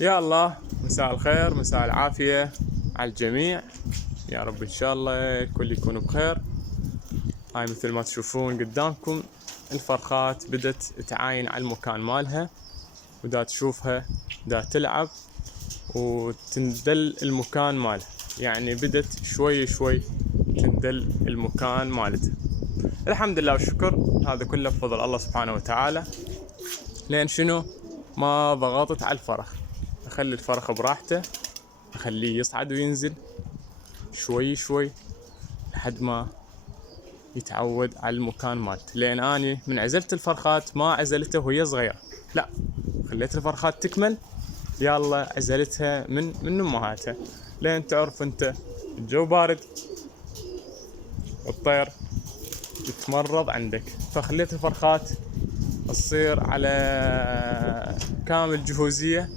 يا الله، مساء الخير، مساء العافية على الجميع. يا رب إن شاء الله الكل يكون بخير. هاي مثل ما تشوفون قدامكم الفرخات بدت تعاين على المكان مالها، ودا تشوفها دا تلعب وتندل المكان مالها، يعني بدت شوي شوي تندل المكان مالتها. الحمد لله والشكر، هذا كله بفضل الله سبحانه وتعالى. لين شنو؟ ما ضغطت على الفرخ، اخلي الفرخ براحته، اخليه يصعد وينزل شوي شوي لحد ما يتعود على المكان مالته. لان اني من عزلت الفرخات ما عزلتها وهي صغيره، لا، خليت الفرخات تكمل، يلا عزلتها من امهاتها. لين تعرف انت الجو بارد الطير يتمرض عندك، فخليت الفرخات تصير على كامل جهوزيه،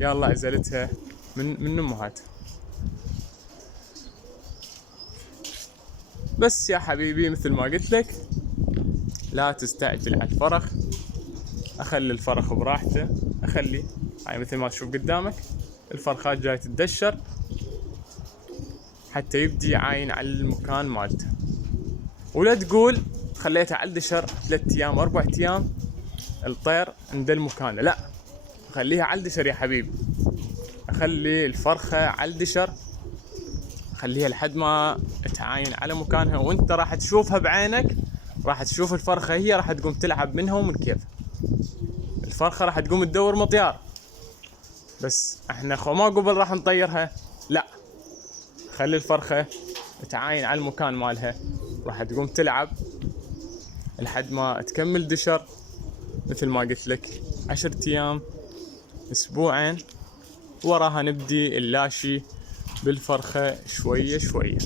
يلا عزلتها من امهاتها. بس يا حبيبي مثل ما قلت لك، لا تستعجل على الفرخ، اخلي الفرخ براحته، اخلي هاي مثل ما تشوف قدامك الفرخات جاي تدشر حتى يبدي يعاين على المكان مالته. ولا تقول خليته على الدشر 3 ايام 4 ايام الطير عند المكان، لا، خليها على الدشر يا حبيبي، اخلي الفرخة على الدشر، خليها لحد ما تعاين على مكانها، وانت راح تشوفها بعينك، راح تشوف الفرخة هي راح تقوم تلعب منها ومن كيف. الفرخة راح تقوم تدور مطيار، بس احنا ما قبل راح نطيرها، لا، خلي الفرخة تعاين على المكان مالها، راح تقوم تلعب لحد ما تكمل دشر. مثل ما قلت لك 10 ايام اسبوعين، وراها نبدي اللاشي بالفرخة شوية شوية.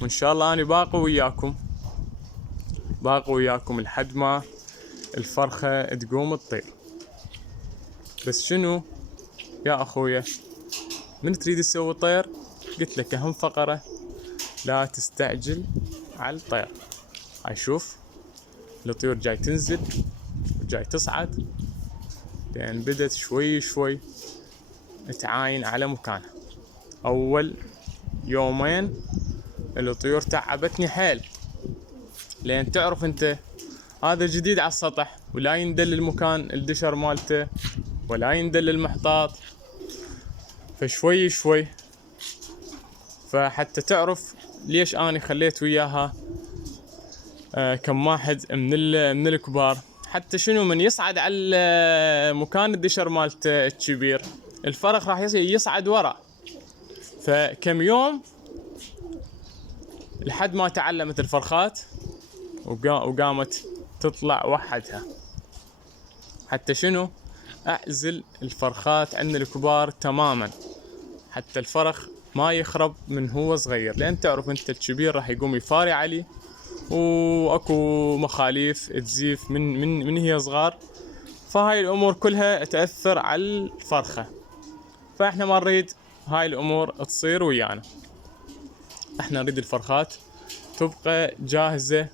وان شاء الله انا باقي وياكم لحد ما الفرخة تقوم تطير. بس شنو يا اخويا، من تريد تسوي طير قلت لك اهم فقرة، لا تستعجل على الطير. هاي شوف الطيور جاي تنزل وجاي تصعد، لان بدت شوي شوي تعاين على مكانها. اول يومين الطيور تعبتني حيل، لان تعرف انت هذا جديد على السطح، ولا يندل المكان الدشر مالته، ولا يندل المحطاط، فشوي شوي. فحتى تعرف ليش اني خليت وياها كم واحد من الكبار، حتى شنو من يصعد على مكان الدشر مالته الكبير الفرخ راح يصعد ورا. فكم يوم لحد ما تعلمت الفرخات وقامت تطلع وحدها. حتى شنو اعزل الفرخات عند الكبار تماما، حتى الفرخ ما يخرب من هو صغير، لان تعرف انت الكبير راح يقوم يفاري عليه، واكو مخاليف تزيف من هي صغار، فهاي الامور كلها تاثر على الفرخه. فاحنا ما نريد هاي الامور تصير ويانا، احنا نريد الفرخات تبقى جاهزه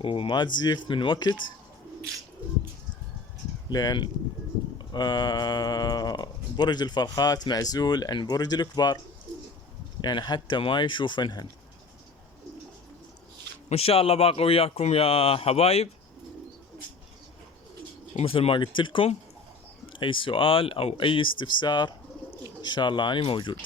وما تزيف من وقت، لان برج الفرخات معزول عن برج الكبار، يعني حتى ما يشوفنهن. وان شاء الله باقي وياكم يا حبايب، ومثل ما قلت لكم اي سؤال او اي استفسار ان شاء الله اني موجود.